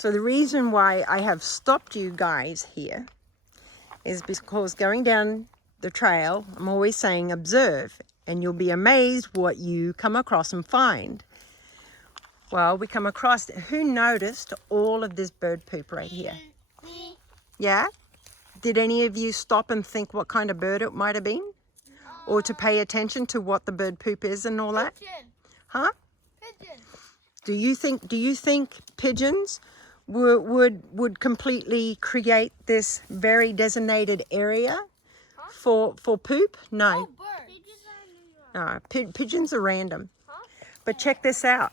So the reason why I have stopped you guys here is because going down the trail, I'm always saying observe, and you'll be amazed what you come across and find. Well, we come across, who noticed all of this bird poop right here? Me. Yeah? Did any of you stop and think what kind of bird it might have been? Or to pay attention to what the bird poop is and all that? Pigeon. Huh? Pigeon. Do you think pigeons would completely create this very designated area for poop? No. Oh, birds. No, pigeons are random. Huh? But check this out.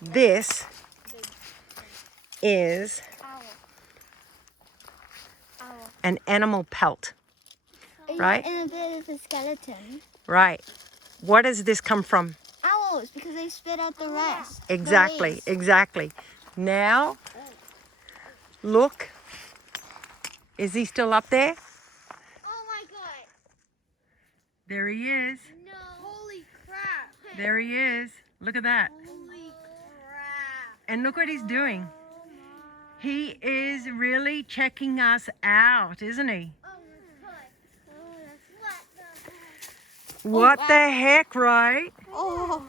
This is an animal pelt, right? And a bit of a skeleton. Right. What does this come from? Owls, because they spit out the rest. Exactly, exactly. Now, look. Is he still up there? Oh my god. There he is. No. Holy crap. There he is. Look at that. Holy crap. And look what he's doing. He is really checking us out, isn't he? Oh my god. Oh, that's what the heck? What the heck, right? Oh.